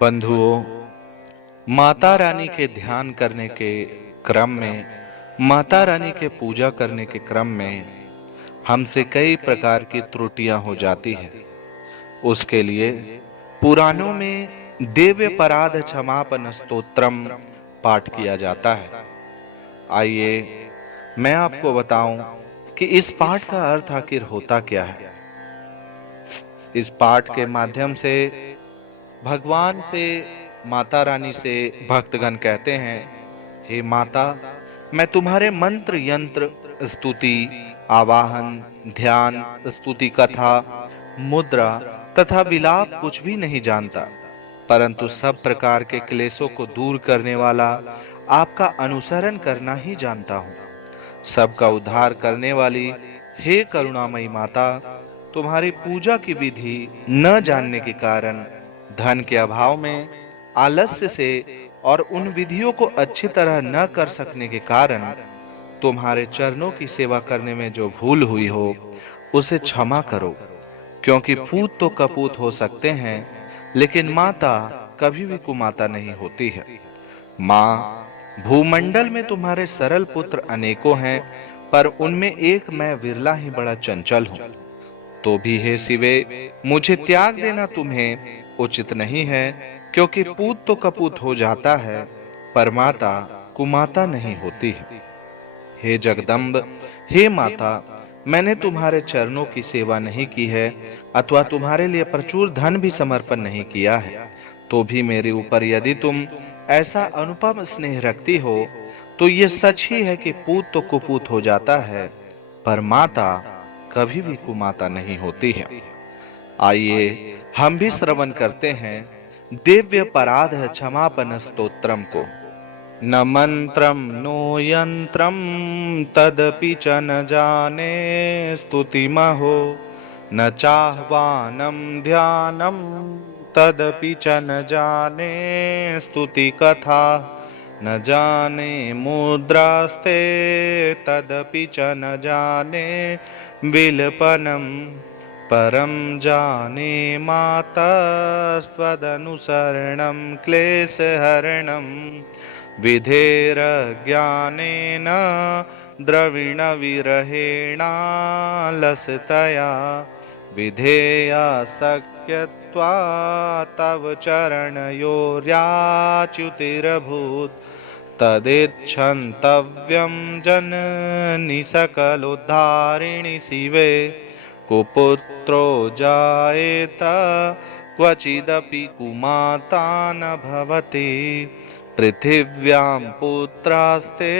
बंधुओं, माता रानी के ध्यान करने के क्रम में, माता रानी के पूजा करने के क्रम में हमसे कई प्रकार की त्रुटियां हो जाती है। उसके लिए पुराणों में दिव्य पराध क्षमापन स्तोत्रम पाठ किया जाता है। आइए मैं आपको बताऊं कि इस पाठ का अर्थ आखिर होता क्या है। इस पाठ के माध्यम से भगवान से, माता रानी से भक्तगण कहते हैं, हे माता, मैं तुम्हारे मंत्र यंत्र, स्तुति, आवाहन, ध्यान, स्तुति कथा, मुद्रा तथा विलाप कुछ भी नहीं जानता, परंतु सब प्रकार के क्लेशों को दूर करने वाला आपका अनुसरण करना ही जानता हूँ। सबका उद्धार करने वाली हे करुणामयी माता, तुम्हारी पूजा की विधि न जानने के कारण, धन के अभाव में, आलस्य से और उन विधियों को अच्छी तरह न कर सकने के कारण तुम्हारे चरणों की सेवा करने में जो भूल हुई हो उसे क्षमा करो। क्योंकि पूत तो कपूत हो सकते हैं, लेकिन माता कभी भी कुमाता नहीं होती है। माँ, भूमंडल में तुम्हारे सरल पुत्र अनेकों हैं, पर उनमें एक मैं विरला ही बड़ा चंचल हूँ। तो भी हे शिवे, मुझे त्याग देना तुम्हें उचित नहीं है, क्योंकि पूत तो कपूत हो जाता है, पर माता कुमाता नहीं होती है। हे जगदम्ब, हे माता, मैंने तुम्हारे चरणों की सेवा नहीं की है अथवा तुम्हारे लिए प्रचुर धन भी समर्पण नहीं किया है, तो भी मेरे ऊपर यदि तुम ऐसा अनुपम स्नेह रखती हो, तो ये सच ही है कि पूत तो कुपूत हो जाता है, पर माता कभी भी कुमाता नहीं होती है। आइए हम भी श्रवण करते हैं दिव्य पराध क्षमापन स्तोत्रम को। न मंत्रम नो यंत्रम तदपि च न जाने स्तुतिमहो, न चाह्वानम ध्यानम तदपि च न जाने स्तुति कथा, न जाने मुद्रास्ते तदपि च न जाने विलपनम, परम जाने माता स्वदनुसरणं क्लेशहरणं, विधेरज्ञानेन द्रविणविरहेणालसतया, विधेया शक्यत्वा तव चरणयोर्याच्युतिरभूत्, तदेच्छन्तव्यं जननि सकलोद्धारिणि शिवे, कुपुत्रो जायेत क्वचिदपि कुमाता न भवति, पृथिव्यां पुत्रास्ते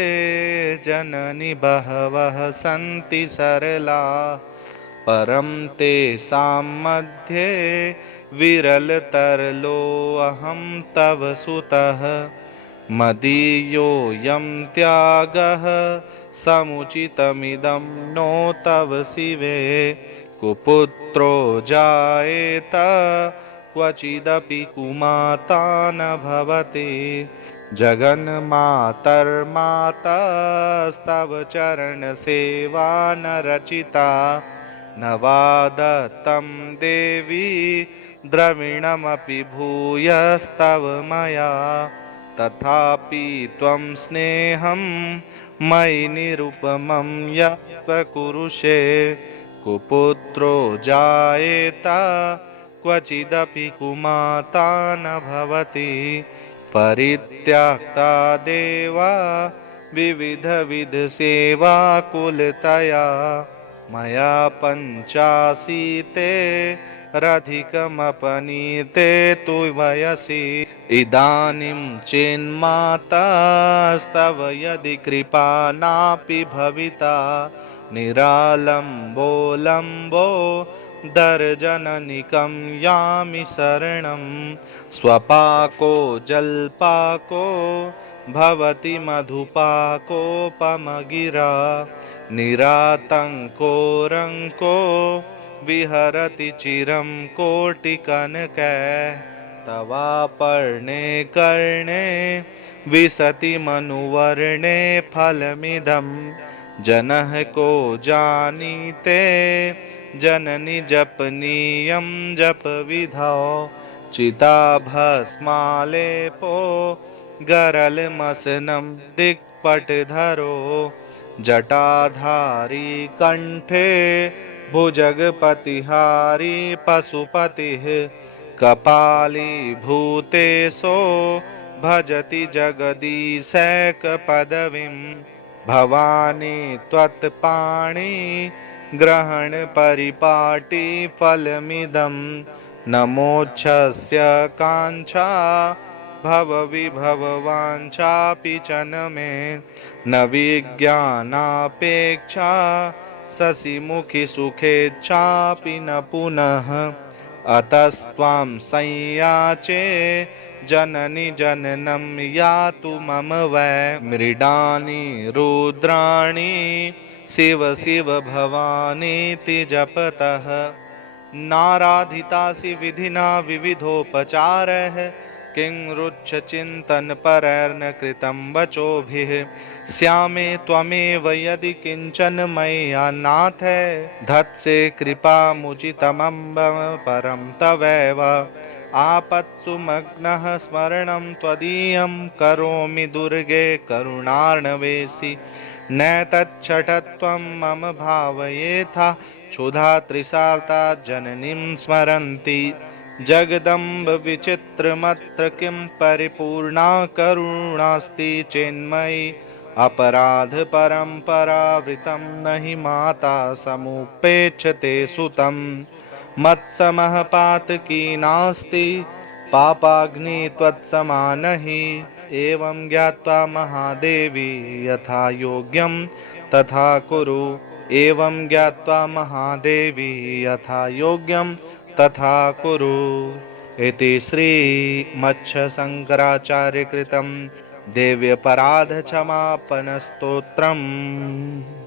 जननि बहवः सन्ति सरला, परं तेषां मध्ये विरलतरलोऽहं तव सुतः, मदीयोऽयं त्यागः समुचितमिदं नो तव शिवे, कुपुत्रो जायेत क्वचिदपि कुमाता न भवति, जगन्मातर्मातास्तव चरणसेवा न रचिता, न वा दत्तं देवी द्रविणमपि भूयस्तव मया, तथापि त्वं स्नेहं मयि निरुपमं यः प्रकुरुषे, कुपुत्रो जायेत क्वचिदपि कुमाता न भवति, परित्यक्ता देवा विविधविधसेवाकुलतया, मया पञ्चाशीते रधिकमपनीते तु वयसि, इदानीं चेन्मातास्तव यदि कृपा नापि भविता, निरालम्बो दर्जननिकं यामि शरणं, स्वपाको जल्पाको भवति मधुपाकोपमगिरा, निरातङ्को रङ्को विहरति चिरं कोटिकनकैः, तवापर्णे कर्णे विशति मनुवर्णे फलमिदं, जनः को जानीते जननि जपनीयं जप विधौ, चिताभस्मालेपो गरलमसनं दिक्पटधरो जटाधारी कंठे भुजगपतिहारी पशुपतिः कपाली भूतेशो भजति जगदीशैकपदवीं भवानी त्वत्पाणि ग्रहण परिपाटी फलमिदं नमोच्छस्य काञ्छा भवविभववाञ्छापि च न मे न विज्ञानापेक्षा शशिमुखि सुखेच्छापि न पुनः अतस्त्वां संयाचे जननि जननं यातु मम वै मृडानि रुद्राणि शिव शिव भवानीति जपतः नाराधितासि विधिना विविधोपचारः किं रुच्छचिन्तनपरैर्न कृतं वचोभिः श्यामे त्वमेव यदि किञ्चन मय्या नाथ धत्से कृपामुचितमम्ब परं तवैव आपत्सु मग्नः स्मरणं त्वदीयं करोमि दुर्गे करुणार्णवेसि नैतच्छठत्वं मम भावयेथा क्षुधा त्रिसार्ता जननीं स्मरन्ति जगदम्ब विचित्रमत्र किं परिपूर्णा करुणास्ति चेन्मयि अपराध परम्परावृतं न हि माता समुपेक्षते सुतं मत्समः पातकी नास्ति पापाग्नि त्वत्समा नहि एवं ज्ञात्वा महादेवी यथा योग्यं तथा कुरु एवं ज्ञात्वा महादेवी यथा योग्यं तथा कुरु इति श्री मच्छशंकराचार्य कृतं देव्यपराध क्षमापन स्तोत्रम्।